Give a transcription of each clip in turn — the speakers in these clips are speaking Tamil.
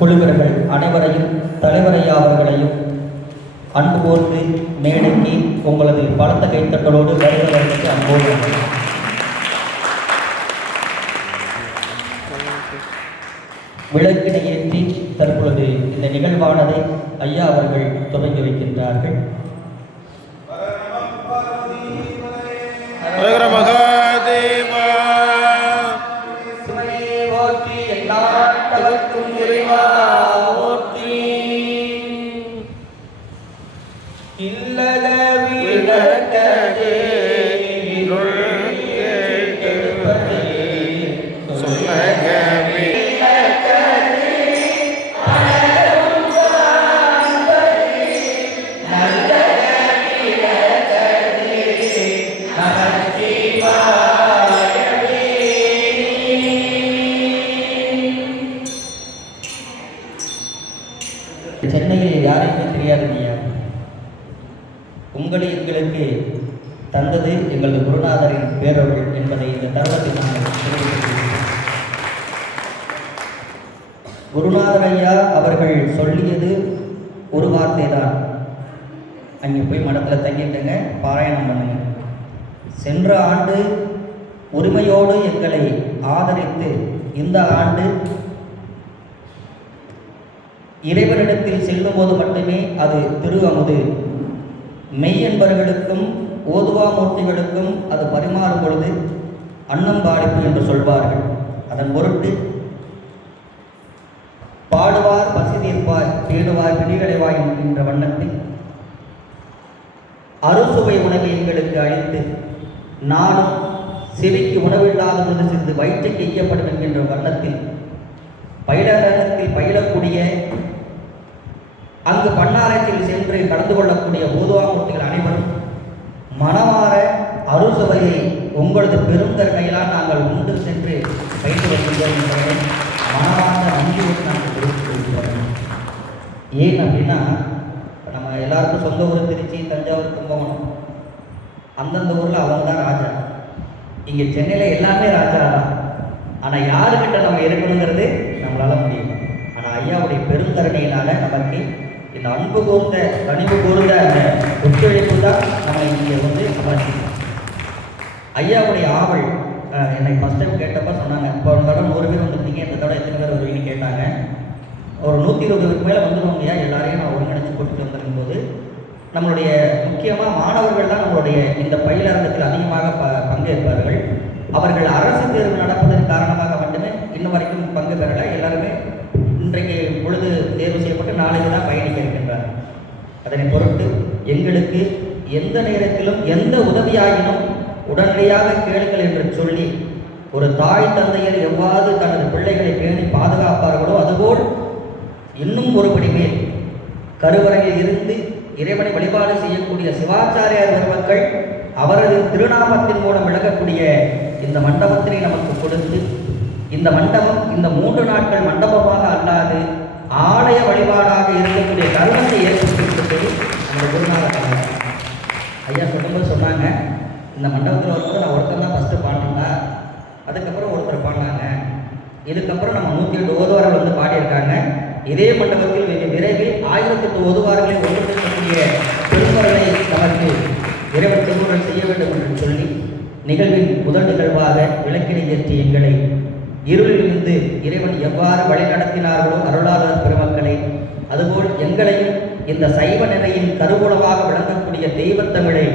குழுவினர்கள் அனைவரையும் தலைவரையா அவர்களையும் அன்பு போர்ந்து மேடைக்கு உங்களது பலத்த கைத்தட்டலோடு வருவதற்கு அன்போடு விளக்கினை ஏற்றி தற்பொழுது இந்த நிகழ்வானதை ஐயா அவர்கள் துவங்கி வைக்கின்றார்கள். சென்னையில் யாருக்குமே தெரியாதுங்கய்யா, உங்களை எங்களுக்கு தந்தது எங்களது குருநாதரின் பேரவர்கள் என்பதை இந்த தருணத்தில் நாங்கள் குருநாதர் ஐயா அவர்கள் சொல்லியது ஒரு வார்த்தை தான். அங்கே போய் மடத்தில் தங்கிட்டுங்க, பாராயணம் பண்ணுங்க. சென்ற ஆண்டு உரிமையோடு எங்களை ஆதரித்து இந்த ஆண்டு இறைவனிடத்தில் செல்லும் போது மட்டுமே அது திரு அமுது, மெய் என்பவர்களுக்கும் ஓதுவா மூர்த்திகளுக்கும் அது பரிமாறும் பொழுது அன்னம் பாடிப்பு என்று சொல்வார்கள். அதன் பொருட்டு பாடுவார் பசி தீர்ப்பார், பேடுவார் பிடிவடைவாய் என்கின்ற வண்ணத்தில் அறுசுவை உணவை எங்களுக்கு அளித்து நானும் செவிக்கு உணவில்லாத பொழுது சிறிது வயிற்றுக்கு ஈயப்படும் என்கின்ற வண்ணத்தில் பயிலரங்கத்தில் பயிலக்கூடிய அங்கு பன்னாரத்தில் சென்று கலந்து கொள்ளக்கூடிய ஓதுவாமூர்த்திகள் அனைவரும் மனமாற அறுசுவையை உங்களது பெருங்கருணையிலால் நாங்கள் உண்டு சென்று பயிற்சி வருகின்றோம் என்பதை மனமார்ந்த நன்றியோடு நாங்கள் தெரிவித்துக் கொள்கிறோம். ஏன் அப்படின்னா, நம்ம எல்லாருக்கும் சொந்த ஊர் திருச்சி, தஞ்சாவூர், கும்பகோணம், அந்தந்த ஊரில் அவங்க தான் ராஜா. இங்கே சென்னையில் எல்லாமே ராஜா தான். ஆனால் யாருக்கிட்ட நம்ம இருக்கணுங்கிறது நம்மளால் முடியும். ஆனால் ஐயாவுடைய பெருங்கருணையினால நமக்கு இந்த அன்பு கூர்ந்த கனிவு கூர்ந்த அந்த ஒத்துழைப்பு தான் நம்ம இங்கே வந்து சமாளிச்சிருக்கோம். ஐயாவுடைய ஆவல் என்னை ஃபஸ்ட் டைம் கேட்டப்போ சொன்னாங்க, இப்போ ஒரு தடவை 100 பேர் வந்துருந்தீங்க, இந்த தடவை எத்தனை பேர் வருவீங்கன்னு கேட்டாங்க. ஒரு 120 மேலே வந்துடுவோம் ஐயா, எல்லாரையும் நான் ஒருங்கிணைச்சு கூட்டிட்டு வந்திருக்கும் போது நம்மளுடைய முக்கியமாக மாணவர்கள் தான் நம்மளுடைய இந்த பயிலரங்கத்தில் அதிகமாக பங்கேற்பார்கள். அவர்கள் அரசு தேர்வு நடப்பதன் காரணமாக மட்டுமே இன்னும் வரைக்கும் பங்கு பெறலை. எல்லாருமே இன்றைக்கு பொழுது தேர்வு செய்யப்பட்டு நாளைக்கு தான் பயணிக்க இருக்கின்றார். அதனை பொருட்டு எங்களுக்கு எந்த நேரத்திலும் எந்த உதவியாகினும் உடனடியாக கேளுங்கள் என்று சொல்லி, ஒரு தாய் தந்தையர் எவ்வாறு தனது பிள்ளைகளை பேணி பாதுகாப்பார்களோ அதுபோல் இன்னும் ஒருபடி மேல் கருவறையில் இருந்து இறைவனை வழிபாடு செய்யக்கூடிய சிவாச்சாரியார் பெருமக்கள் அவரது திருநாமத்தின் மூலம் விளக்கக்கூடிய இந்த மண்டபத்தினை நமக்கு கொடுத்து, இந்த மண்டபம் இந்த 3 நாட்கள் மண்டபமாக அல்லாது ஆலய வழிபாடாக இருக்கக்கூடிய தருணத்தை ஏற்படுத்தியிருக்கிறது அந்த குருநாதர் ஐயா சொல்லும்போது சொன்னாங்க, இந்த மண்டபத்தில் வரும்போது நான் ஒருத்தர் தான் ஃபஸ்ட்டு பாடினா, அதுக்கப்புறம் ஒருத்தர் பாடினாங்க, இதுக்கப்புறம் நம்ம 108 ஓதுவார்கள் வந்து பாடியிருக்காங்க. இதே மண்டபத்தில் விரைவில் 1008 ஓதுவார்களை ஒன்றிணைக்கக்கூடிய பெருமர்களை நமக்கு இறைவன் திருமுறை செய்ய வேண்டும் என்று சொல்லி நிகழ்வின் முதல் நிகழ்வாக விளக்கினை ஏற்றி எங்களை இருளிலிருந்து இறைவன் எவ்வாறு வழிநடத்தினார்களோ அருளாளர் பெருமக்களை, அதுபோல் எங்களையும் இந்த சைவ நிலையின் கருவூலமாக விளங்கக்கூடிய தெய்வத்தமிழை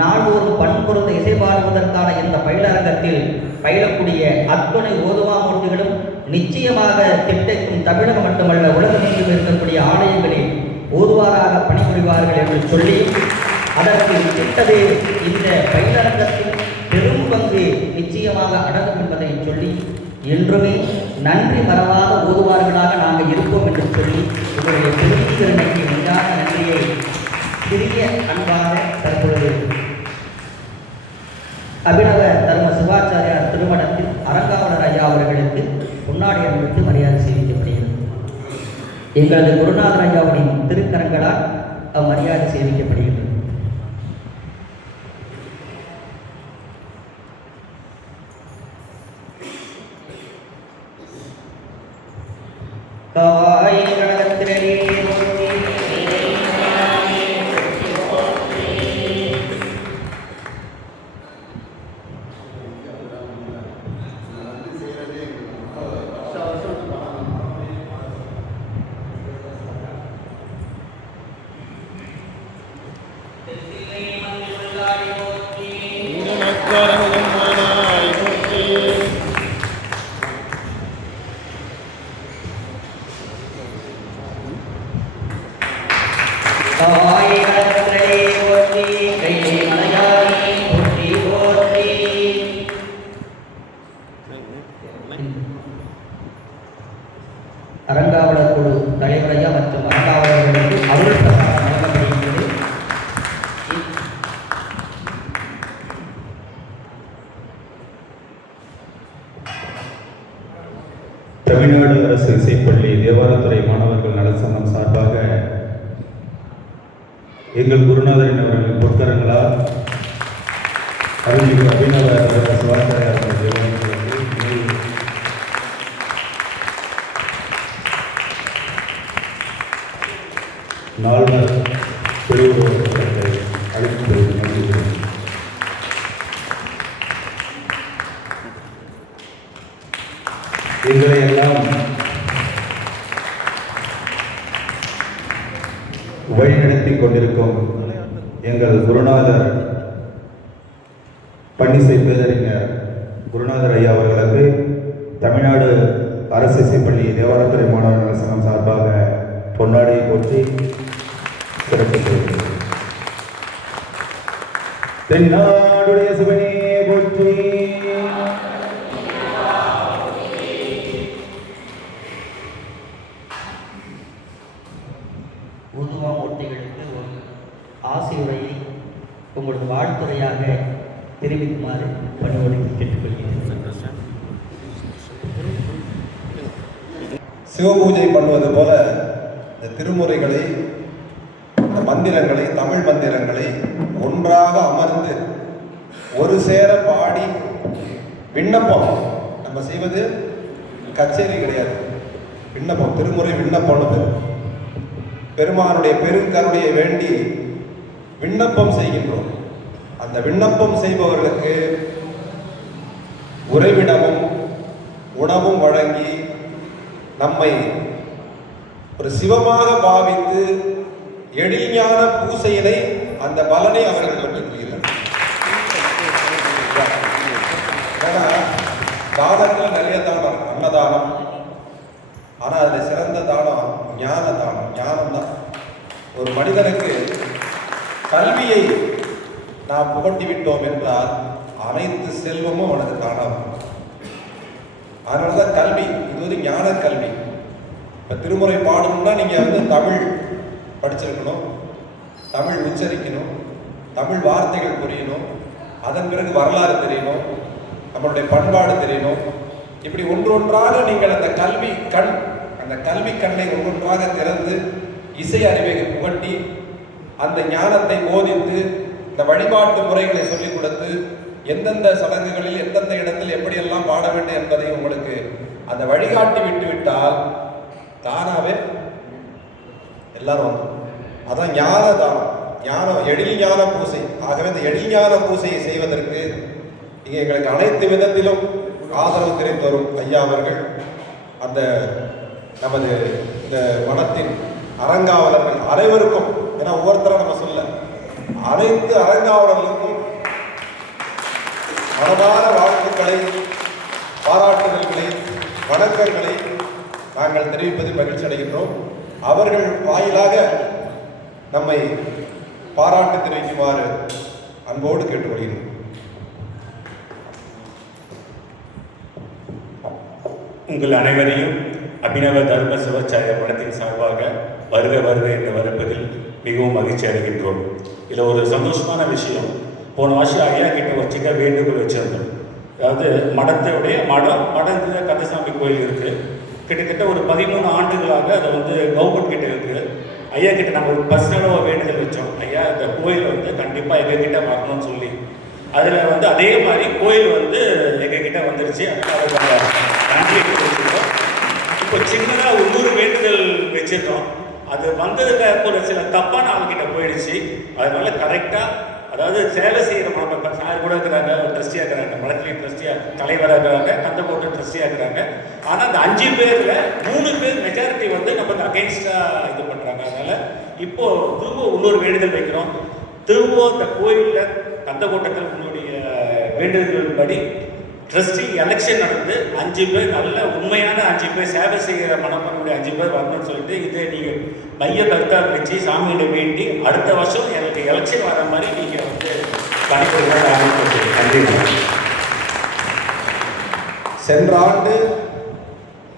நாள்தோறும் பண்பொருந்த இசைபாடுவதற்கான இந்த பயிலரங்கத்தில் பயிலக்கூடிய அத்துணை ஓதுவாமூர்த்திகளும் நிச்சயமாக திட்டைக்கும் தமிழகம் மட்டுமல்ல உலகமெங்கும் இருக்கக்கூடிய ஆலயங்களில் ஓதுவாராக பணிபுரிவார்கள் என்று சொல்லி, அதற்கு திட்டது இந்த பயிலரங்கத்தில் பெரும் பங்கு நிச்சயமாக அடங்கும் என்பதை சொல்லி, என்றுமே நன்றி மறவாத ஓதுவார்களாக நாங்கள் இருப்போம் என்று சொல்லி உங்களுடைய பெருமைக்கு உண்டான நன்றியை சிறிய அன்பாக தற்பொழுது அபிநவ தர்ம சிவாச்சாரியார் திருமணத்தில் அரங்காவலர் ஐயா அவர்களுக்கு பொன்னாடை அணிவித்து மரியாதை செய்விக்கப்படுகிறது. எங்களது குருநாதர் ஐயாவுடைய திருக்கரங்களால் அம்மரியாதை செய்விக்கப்படுகிறது. அரங்காவலர் குழு தலைவரையா மற்றும் அரங்காவலர்களுக்கு அருள் பிரசாதம் வழங்கப்படுகின்றது. தமிழ்நாடு அரசு இசைப்பள்ளி தேவாரத்துறை மாணவர்கள் நலசங்கம் சார்பாக எங்கள் குருநாதரின் அவர்களின் பொற்கரங்களால் அருள்மிகு அபிநவ சிவாச்சாரியார் தேவாலயங்களுக்கு நால்வர் பெருவுருவத்தை அழைத்து நல்கிறேன். எங்களை எல்லாம் வழிநடத்தி கொண்டிருக்கும் எங்கள் குருநாதர் பன்னிசை பேரறிஞர் குருநாதர் ஐயா அவர்களுக்கு தமிழ்நாடு அரசு இசைப்பள்ளி தேவாரத்துறை மாணவர் நலசங்கம் சார்பாக பொன்னாடியை போற்றி சிறப்பிக்கிறது. தென்னாடுடைய சிவனே போற்றி. ஊதுவாமூர்த்திகளுக்கு ஒரு ஆசையுரையை உங்களது வாழ்த்துறையாக தெரிவிக்குமாறு பணியோடு கேட்டுக்கொள்கிறேன். சிவபூஜை பண்ணுவது போல இந்த திருமுறைகளை, இந்த மந்திரங்களை, தமிழ் மந்திரங்களை ஒன்றாக அமர்ந்து ஒரு சேர பாடி விண்ணப்பம் நம்ம செய்வது கச்சேரி கிடையாது. விண்ணப்பம், திருமுறை விண்ணப்பம்னு பேர். பெருமானுடைய பெருங்கருணையை வேண்டி விண்ணப்பம் செய்கின்றோம். அந்த விண்ணப்பம் செய்பவர்களுக்கு உறைவிடமும் உணவும் வழங்கி நம்மை ஒரு சிவமாக பாவித்து எழில்ஞான பூசையினை அந்த பலனை அவர்கள் பெற்றுக்கொள்கிறார். ஏன்னா தானத்தில் நிறைய தானம், அன்னதானம், ஆனால் அதில் சிறந்த தானம் ஞான தானம். ஞானம் தான். ஒரு மனிதனுக்கு கல்வியை நாம் புகட்டி விட்டோம் என்றால் அனைத்து செல்வமும் அவனுக்கு காணாது. அதனால தான் கல்வி, இது ஒரு ஞான கல்வி. இப்போ திருமுறை பாடணும்னா நீங்கள் தமிழ் படிச்சிருக்கணும், தமிழ் உச்சரிக்கணும், தமிழ் வார்த்தைகள் புரியணும், அதன் பிறகு வரலாறு தெரியணும், நம்மளுடைய பண்பாடு தெரியணும். இப்படி ஒன்றொன்றாக நீங்கள் அந்த கல்வி கண்ணை ஒன்றொன்றாக திறந்து இசை அறிவை புகட்டி அந்த ஞானத்தை போதித்து இந்த வழிபாட்டு முறைகளை சொல்லிக் கொடுத்து எந்தெந்த சடங்குகளில் எந்தெந்த இடத்தில் எப்படியெல்லாம் பாட வேண்டும் என்பதை உங்களுக்கு அந்த வழிகாட்டி விட்டு விட்டால் தானாவே எல்லாரும் வந்து அதான் ஞான தானம், ஞானம், எழில் ஞான பூசை. ஆகவே இந்த எழில் ஞான பூசையை செய்வதற்கு இங்கே எங்களுக்கு அனைத்து விதத்திலும் ஆதரவு தெரிவித்து வரும் ஐயா அவர்கள், அந்த நமது இந்த மனத்தின் அறங்காவலர்கள் அனைவருக்கும், ஏன்னா ஒவ்வொருத்தரும் நம்ம சொல்ல, அனைத்து அறங்காவலர்களுக்கும் மனதார வாழ்த்துக்களை, பாராட்டுதல்களை, வணக்கங்களை நாங்கள் தெரிவிப்பதில் மகிழ்ச்சி அடைகின்றோம். அவர்கள் வாயிலாக நம்மை பாராட்டு தெரிவிக்குமாறு அன்போடு கேட்டுக்கொள்கிறோம். உங்கள் அனைவரையும் அபிநவ தர்ம சிவாச்சாரிய மடத்தின் சார்பாக வருக வருக என்று வரப்பதில் மிகவும் மகிழ்ச்சி அடைகின்றோம். இதில் ஒரு சந்தோஷமான விஷயம், போன வருஷம் ஐயா கிட்ட ஒரு சின்ன வேண்டுகோள் வச்சிருந்தோம். அதாவது மடத்துடைய மடத்தில் கந்தசாமி கோயில் இருக்குது. கிட்டத்தட்ட ஒரு 13 ஆண்டுகளாக அதை கவர்மெண்ட் கிட்ட இருக்குது. ஐயா கிட்ட நம்ம ஒரு பர்சனலாக வேண்டுதல் வச்சோம். ஐயா இந்த கோயில் கண்டிப்பாக எங்ககிட்ட வரணும்னு சொல்லி. அதில் அதே மாதிரி கோயில் எங்ககிட்ட வந்துருச்சு. அதனால நன்றி வச்சுருக்கோம். இப்போ சின்னதாக இன்னொரு வேண்டுதல் வச்சுருக்கோம். அது வந்ததுக்கு ஒரு சில தப்பான ஆள்கிட்ட போயிடுச்சு. அதனால கரெக்டாக, அதாவது சேவை செய்கிற மாணவர்கள் சார் கூட இருக்கிறாங்க, ட்ரஸ்டியாக இருக்கிறாங்க, மடத்துலேயும் ட்ரஸ்டியாக தலைவராக இருக்கிறாங்க, கந்தக்கோட்டை ட்ரஸ்டியாக இருக்கிறாங்க. ஆனால் அந்த 5 பேரில் 3 பேர் மெஜாரிட்டி நமக்கு அகெயின்ஸ்டாக இது பண்ணுறாங்க. அதனால் இப்போது திரும்ப இன்னொரு வேண்டுதல் வைக்கிறோம். திரும்ப இந்த கோயிலில் கந்தக்கோட்டத்தில் உங்களுடைய வேண்டுதல்கள் படி ட்ரஸ்டி எலெக்ஷன் நடந்து 5 பேர் நல்ல உண்மையான 5 பேர் சேவை செய்கிற மனப்பனுடைய 5 பேர் வரணும்னு சொல்லிட்டு இதை நீங்கள் மைய கருத்தாக வச்சு சாமியிட வேண்டி அடுத்த வருஷம் எனக்கு எலெக்ஷன் வர மாதிரி நீங்கள் கணிப்படுத்த ஆரம்பிச்சு. சென்ற ஆண்டு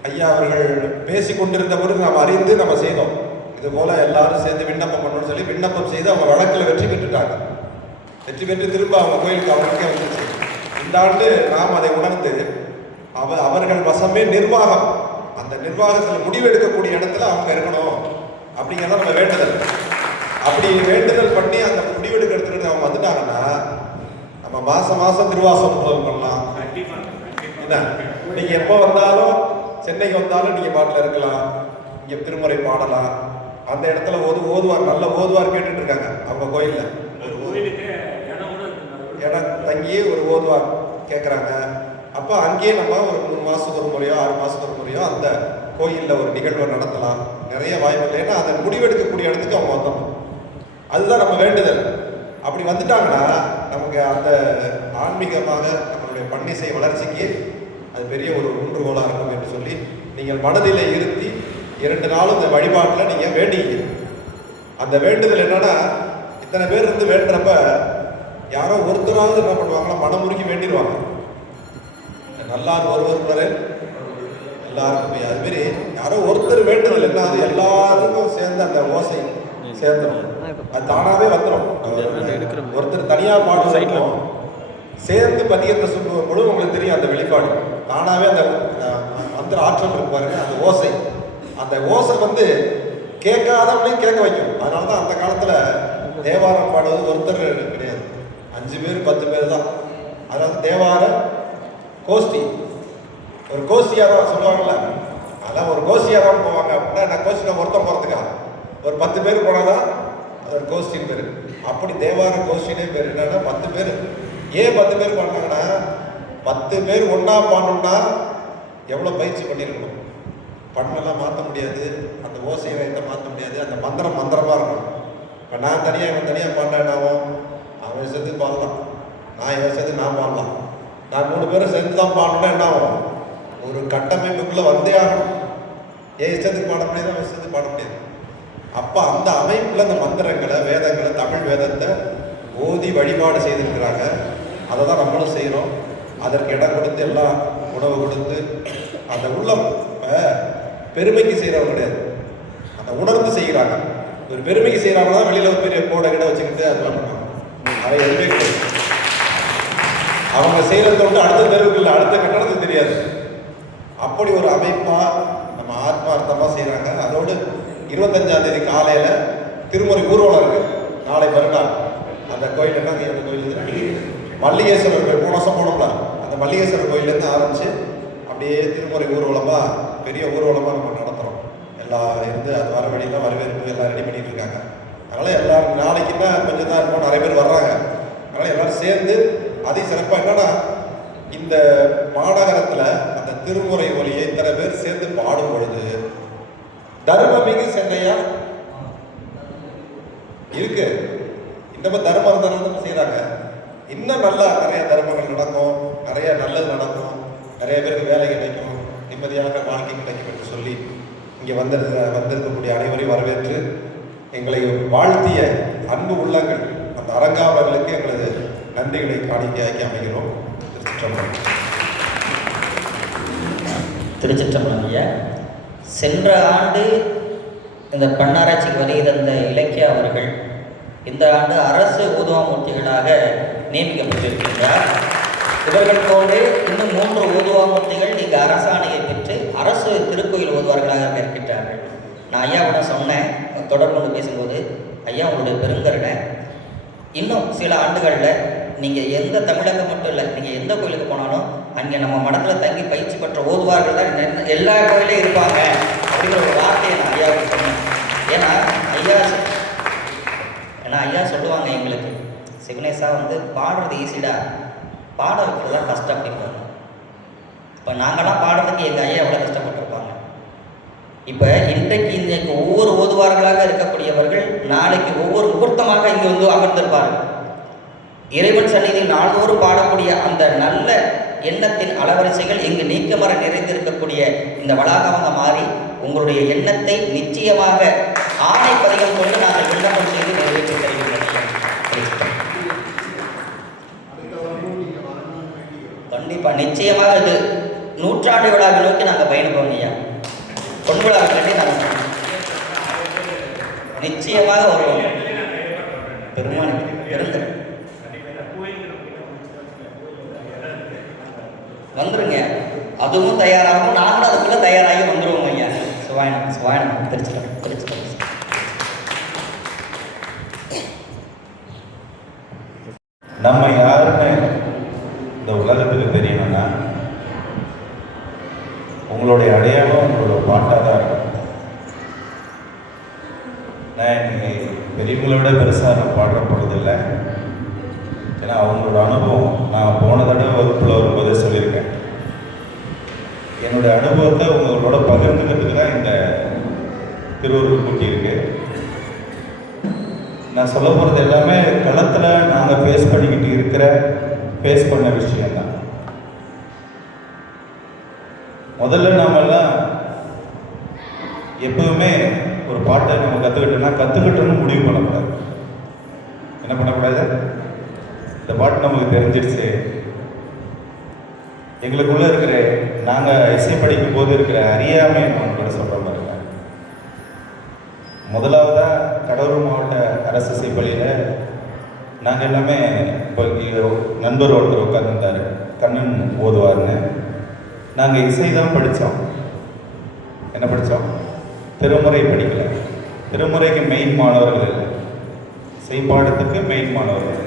ஐயா அவர்கள் பேசி கொண்டிருந்த பொழுது நாம் அறிந்து நம்ம செய்தோம். இது போல எல்லாரும் சேர்ந்து விண்ணப்பம் பண்ணணும்னு சொல்லி விண்ணப்பம் செய்து அவங்க வழக்கில் வெற்றி பெற்றுட்டாங்க. வெற்றி பெற்று திரும்ப அவங்க கோயிலுக்கு அவங்களுக்கே வந்துச்சு. இந்த ஆண்டு நாம் அதை உணர்ந்து அவர்கள் வசமே நிர்வாகம், அந்த நிர்வாகத்தில் முடிவெடுக்கக்கூடிய இடத்துல அவங்க இருக்கணும் அப்படிங்கிறத நம்ம வேண்டுதல். அப்படி வேண்டுதல் பண்ணி அந்த முடிவெடுக்க எடுத்துக்கிட்டு அவங்க வந்துட்டாங்கன்னா நம்ம மாதம் திருவாசகம் முதல் பண்ணலாம். என்ன நீங்கள் எப்போ வந்தாலும், சென்னைக்கு வந்தாலும் நீங்கள் பாட்டில் இருக்கலாம், இங்கே திருமுறை பாடலாம். அந்த இடத்துல ஓதுவார் நல்ல ஓதுவார் கேட்டுட்டு இருக்காங்க அவங்க கோயிலில். இடம் தங்கி ஒரு ஓதுவார் கேட்குறாங்க. அப்போ அங்கேயே நம்ம ஒரு 3 மாதத்துக்கு ஒரு முறையோ 6 மாதத்துக்கு ஒரு முறையோ அந்த கோயிலில் ஒரு நிகழ்வை நடத்தலாம். நிறைய வாய்ப்பு. ஏன்னா அதை முடிவெடுக்கக்கூடிய இடத்துக்கு அவங்க வந்துடணும். அதுதான் நம்ம வேண்டுதல். அப்படி வந்துட்டாங்கன்னா நமக்கு அந்த ஆன்மீகமாக நம்மளுடைய பன்னிசை வளர்ச்சிக்கு அது பெரிய ஒரு ஊன்றுகோலாக இருக்கும் என்று சொல்லி நீங்கள் மனதில் இருத்தி 2 நாளும் இந்த வழிபாட்டில் நீங்கள் வேண்டிங்க. அந்த வேண்டுதல் என்னன்னா, இத்தனை பேர் இருந்து வேண்டுறப்ப யாரோ ஒருத்தராவது என்ன பண்ணுவாங்கன்னா மனமுருகி வேண்டிடுவாங்க. நல்லார் ஒருவர் எல்லாருக்குமே அதுமாரி யாரோ ஒருத்தர் வேண்டுதல் என்ன, அது எல்லாருக்கும் சேர்ந்து அந்த ஓசை சேர்ந்துடும். அது தானாகவே வந்துடும். ஒருத்தர் தனியாக பாட்டு சைட்டும் சேர்ந்து பதியத்தை சொல்லுவோம் பொழுது உங்களுக்கு தெரியும் அந்த வெளிப்பாடு தானாகவே அந்த மந்திர ஆற்றல் இருக்கு பாருங்க. அந்த ஓசை கேட்காதவங்களையும் கேட்க வைக்கும். அதனால தான் அந்த காலத்தில் தேவாரம் பாடுவது ஒருத்தர் கிடையாது, 5 பேர் 10 பேர் தான். அதாவது தேவார கோஷ்டி, ஒரு கோஷ்டியாரோ சொல்லுவாங்கல்ல, அதான் ஒரு கோஷ்டியாரோன்னு போவாங்க அப்படின்னா என்ன, கோஷ்டியில் ஒருத்தன் போகிறதுக்கா ஒரு 10 பேர் போனாதான் அது ஒரு கோஷ்டின்னு பேர். அப்படி தேவார கோஷ்டினே பேர் என்னன்னா 10 பேர். ஏன் 10 பேர் பாடினாங்கன்னா 10 பேர் ஒன்றா பாடணும்னா எவ்வளோ பயிற்சி பண்ணியிருக்கணும். பண்ணெல்லாம் மாற்ற முடியாது, அந்த ஓசை வேகத்தை மாற்ற முடியாது, அந்த மந்திரமாக இருக்கும். இப்போ நான் தனியாக இவன் தனியாக பாடினாவும் அவன் விஷயத்துக்கு பாடலாம், நான் என் விஷயத்துக்கு நான் பாடலாம். நான் 3 பேரும் சேர்ந்து தான் பாடணும்னா என்ன ஆகும், ஒரு கட்டமைப்புக்குள்ளே வந்தே ஆகணும். என் இஷ்டத்துக்கு பாட முடியாது, அவன் இஷ்டத்துக்கு பாட முடியாது. அப்போ அந்த அமைப்பில் அந்த மந்திரங்களை, வேதங்களை, தமிழ் வேதத்தை ஓதி வழிபாடு செய்திருக்கிறாங்க. அதை தான் நம்மளும் செய்கிறோம். அதற்கு இடம் கொடுத்து எல்லாம் உணவு கொடுத்து அந்த உள்ளம் பெருமைக்கு செய்கிறவங்க கிடையாது, அந்த உணர்ந்து செய்கிறாங்க. ஒரு பெருமைக்கு செய்கிறாங்கன்னா வெளியில் ஒரு பெரிய கோடை கிட்ட வச்சுக்கிட்டு அது பண்ணுறாங்க. அதை எதுவுமே கிடையாது. அவங்க செய்கிறத வந்து அடுத்த தெருவுக்கு இல்லை, அடுத்த கட்டணத்துக்கு தெரியாது. அப்படி ஒரு அமைப்பாக நம்ம ஆத்மார்த்தமாக செய்கிறாங்க. அதோடு 25ஆம் தேதி காலையில் திருமுறை ஊர்வலம் இருக்குது. நாளை மறுநாள் அந்த கோயில் என்ன கோயில், மல்லிகேஸ்வரர் கோயில். போன வருஷம் போனோம்ல, அந்த மல்லிகேஸ்வரர் கோயிலேருந்து ஆரம்பித்து அப்படியே திருமுறை ஊர்வலமாக, பெரிய ஊர்வலமாக நம்ம நடத்துகிறோம். எல்லாம் இருந்து அது வர வழியெல்லாம் வரவேற்பு எல்லாம் ரெடி பண்ணிட்டு இருக்காங்க. அதனால் எல்லோரும் நாளைக்குன்னா கொஞ்சம் தான் இருக்கும், நிறைய பேர் வர்றாங்க. அதனால் எல்லோரும் சேர்ந்து அதையும் சிறப்பாக என்னன்னா, இந்த மாநகரத்தில் அந்த திருமுறை ஒலியை இத்தனை பேர் சேர்ந்து பாடும் பொழுது தர்மமிகு சென்னையா இருக்கு. இந்த மாதிரி தர்மம் தானே செய்கிறாங்க. இன்னும் நல்லா நிறைய தர்மங்கள் நடக்கும், நிறைய நல்லது நடக்கும், நிறைய பேருக்கு வேலை கிடைக்கும், நிம்மதியாக வாழ்க்கை கிடைக்கும் என்று சொல்லி இங்கே வந்திருக்கக்கூடிய அனைவரையும் வரவேற்று எங்களை வாழ்த்திய அன்பு உள்ளங்கள் அந்த அரங்காவலர்களுக்கு எங்களது நன்றிகளை காணிக்கையாக்கி அமைகிறோம். திருச்சிற்றம்பலம் ஐயா. சென்ற ஆண்டு இந்த பண்ணாராய்ச்சிக்கு வருகை தந்த இலக்கியா அவர்கள் இந்த ஆண்டு அரசு ஊதுவாமூர்த்திகளாக நியமிக்கப்பட்டிருக்கின்றார். இவர்கள் போன்று இன்னும் 3 ஊதுவாமூர்த்திகள் இங்கு அரசாணையை பெற்று அரசு திருக்கோயில் ஓதுவார்களாக இருக்கின்றார்கள். நான் ஐயாவிடம் சொன்னேன், தொடர்பு கொண்டு பேசும்போது, ஐயா உங்களுடைய பெருங்கருணை, இன்னும் சில ஆண்டுகளில் நீங்கள் எந்த தமிழகம் மட்டும் இல்லை, நீங்கள் எந்த கோயிலுக்கு போனாலும் அங்கே நம்ம மடத்தில் தங்கி பயிற்சி பெற்ற ஓதுவார்கள் தான் எல்லா கோயிலையும் இருப்பாங்க அப்படிங்கிற ஒரு வார்த்தையை நான் ஐயாவுக்கு சொன்னேன். ஏன்னா ஐயா சொல்லுவாங்க எங்களுக்கு, சிவனேசா வந்து பாடுறது ஈஸிடா, பாட வைக்கிறது தான் கஷ்டம் அப்படின்றாங்க. இப்போ நாங்களாம் பாடுறதுக்கு எங்கள் ஐயா எவ்வளோ கஷ்டப்பட்டிருப்பாங்க. இப்போ இன்றைக்கு ஒவ்வொரு ஓதுவார்களாக இருக்கக்கூடியவர்கள் நாளைக்கு ஒவ்வொரு முகூர்த்தமாக இங்கே வந்து அமர்ந்திருப்பார்கள். இறைவன் சந்நிதியில் நாள்தோறும் பாடக்கூடிய அந்த நல்ல எண்ணத்தின் அளவரிசைகள் இங்கு நீக்கமர நிறைந்திருக்கக்கூடிய இந்த வளாகமாக மாறி உங்களுடைய எண்ணத்தை நிச்சயமாக ஆணை பதிகம் கொண்டு நாங்கள் விண்ணப்பம் செய்து நிறைவேற்றி தருகிறோம். கண்டிப்பா நிச்சயமாக இது 100ஆண்டு விழாவை நோக்கி நாங்கள் பயணிப்போம் ஐயா. பொன்விழாவை கட்டி நாங்கள் நிச்சயமாக வருவோம். பெருமானுக்கு பெருந்தர் வந்துருங்க, அதுவும் தயாராகும், நாங்களும் அதுக்குள்ள தயாராகி வந்துருவோம் ஐயா. சுவாயனம் திருச்சிட்டோம். நம்ம யாருன்னு இந்த உலகத்துக்கு தெரியணும்னா உங்களுடைய அடையாளம் உங்களோட பாட்டாக தான் இருக்கும். நான் இன்னைக்கு பெரியவங்களை விட பெருசாக நான் பாடுற பொழுதில்லை. ஏன்னா அவங்களோட அனுபவம், நான் போன தடவை வகுப்பில் வரும்போதே சொல்லியிருக்கேன், என்னுடைய அனுபவத்தை உங்களோட பகிர்ந்துக்கிறதுக்கு தான் இந்த திருவருள் கூட்டி இருக்கு. நான் சொல்ல போகிறது எல்லாமே களத்தில் நாங்கள் ஃபேஸ் பண்ண விஷயம்தான். முதல்ல நாமெல்லாம் எப்பவுமே ஒரு பாட்டை நம்ம கற்றுக்கிட்டோம்னு முடிவு பண்ணக்கூடாது. என்ன பண்ணக்கூடாது? இந்த பாட்டு நமக்கு தெரிஞ்சிருச்சு, எங்களுக்குள்ளே இருக்கிற நாங்கள் இசை படிக்கும் போது இருக்கிற அறியாமை நம்ம கூட சொல்கிற மாதிரி. முதலாவதாக கடலூர் மாவட்ட அரசு இசைப்பள்ளியில் நாங்கள் எல்லாமே இப்போ நண்பர் ஒருத்தர் உட்காந்துருந்தார், கண்ணன் ஓதுவார்னு. நாங்கள் இசை தான் படித்தோம். என்ன படித்தோம்? திருமுறை படிக்கலை. திருமுறைக்கு மெயின் மாணவர்கள் இல்லை, இசை பாடத்துக்கு மெயின் மாணவர்கள்.